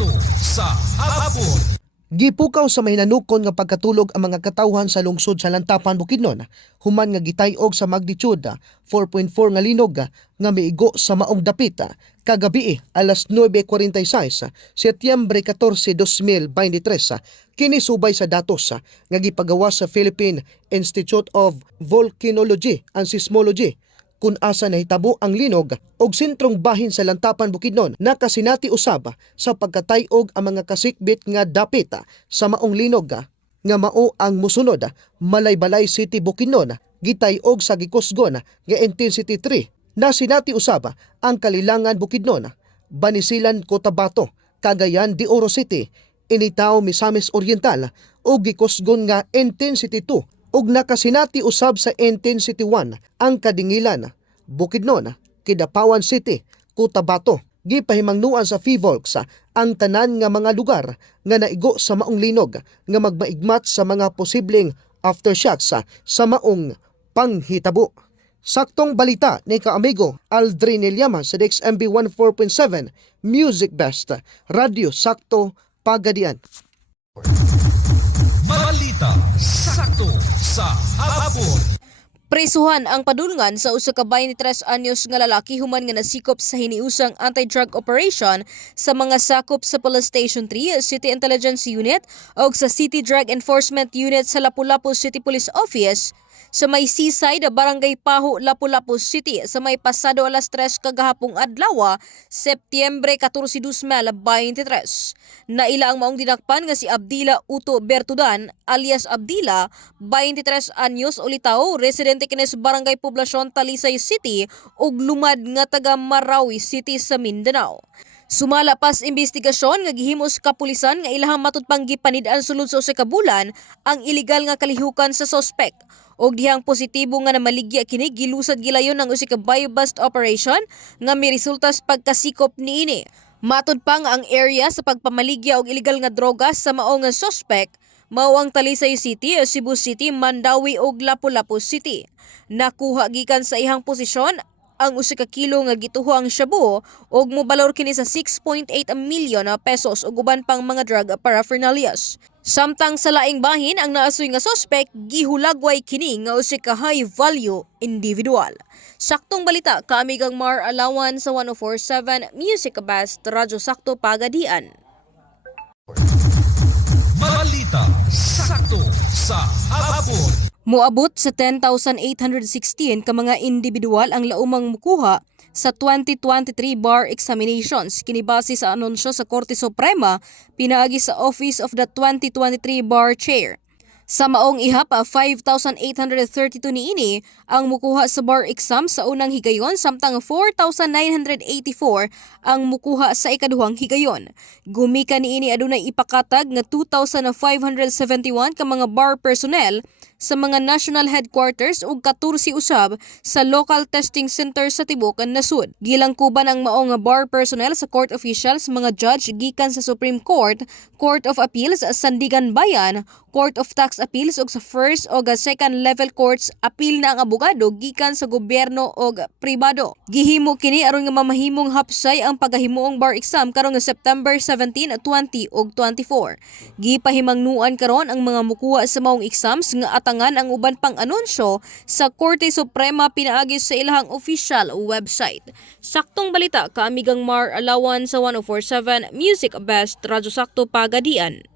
Sakto sa hapon. Gipukaw sa mahinanukon nga pagkatulog ang mga katawhan sa lungsod sa Lantapan Bukidnon, human nga gitayog sa magnitude 4.4 nga linog nga miigo sa maong dapit kagabi alas 9:46 Setyembre 14, 2023 kini subay sa datos nga gipagawa sa Philippine Institute of Volcanology and Seismology kung asa nahitabo ang linog og sentrong bahin sa Lantapan Bukidnon nakasinati usab sa pagkatayog ang mga kasikbit nga dapit sa maong linog nga mao ang musunod Malaybalay City Bukidnon gitayog sa gikusgon nga intensity 3 nasinati usab ang Kalilangan Bukidnon Banisilan Cotabato Cagayan de Oro City Initaw Misamis Oriental ug gikusgon nga intensity 2 ug nakasinati usab sa intensity 1 ang kadingilan Bukidnon, Kidapawan City, Cotabato. Gipahimangnuan sa FIVOLX ang tanan nga mga lugar nga naigo sa maong linog nga magmaigmat sa mga posibleng aftershocks sa maong panghitabo. Saktong balita ni kaamigo Aldrin Ilyama sa DXMB 14.7 Music Best Radio Sakto Pagadian. Balita sakto sa hapon. Presuhan ang padulngan sa usa ka 23 anyos nga lalaki human nga nasikop sa hiniusang anti-drug operation sa mga sakop sa Police Station 3 City Intelligence Unit o sa City Drug Enforcement Unit sa Lapu-Lapu City Police Office sa may seaside barangay Paho Lapu-Lapu City sa may pasado alas 3 kagahapong adlaw Setyembre 14 2023 naila ang maong dinakpan nga si Abdila Uto Bertudan alias Abdila 23 anyos ulitaw residente kini sa barangay Poblasyon Talisay City ug lumad nga taga Marawi City sa Mindanao Sumala pas investigasyon nga gihimos kapulisan nga ilahang matutpang gipanid-an sulod sa usa ka bulan ang iligal nga kalihukan sa sospek og dihang positibo nga namaligya kini gilusad gilayon ng usa ka bio-bust operation nga miresulta sa pagkasikop niini. Matud pa nga ang area sa pagpamaligya og iligal nga droga sa mao nga sospek mao ang Talisay City, Cebu City, Mandawi ug Lapu-Lapu City. Nakuha gikan sa ihang posisyon ang usa ka kilo nga gituho ang shabu ug mobalor kini sa 6.8 milyon na pesos ug uban pang mga drug paraphernalias. Samtang sa laing bahin ang naasoy nga sospek gihulagway kini nga usa ka high value individual. Saktong balita kaamigang Mar Alawan sa 1047 Music Best Radyo Sakto Pagadian. Balita sakto sa hapon. Muabot sa 10,816 ka mga individual ang laumang mukuha sa 2023 bar examinations kinibase sa anunsyo sa Korte Suprema pinaagi sa Office of the 2023 Bar Chair. Sa maong ihap, ah, 5,832 niini ang mukuha sa bar exam sa unang higayon samtang 4,984 ang mukuha sa ikaduhang higayon. Gumika niini adunay ipakatag nga 2,571 ka mga bar personnel sa mga national headquarters ug 14 usab sa local testing center sa tibuok nasud. Gilangkuban ang maong bar personnel sa court officials, mga judge gikan sa Supreme Court, Court of Appeals, Sandigan Bayan, Court of Tax Appeals ug sa first o second level courts appeal na ang abogado gikan sa gobyerno ug pribado. Gihimo kini aron nga mamahimong hapsay ang pagahimuong bar exam karong nga September 17, 20 ug 24. Gipahimangnuan karon ang mga mukuha sa maong exams nga atangan ang uban pang anunsyo sa Korte Suprema pinaagi sa ilahang official website. Saktong balita kaamigang Mar Alawan sa 1047 Music Best Radyo Sakto Pagadian.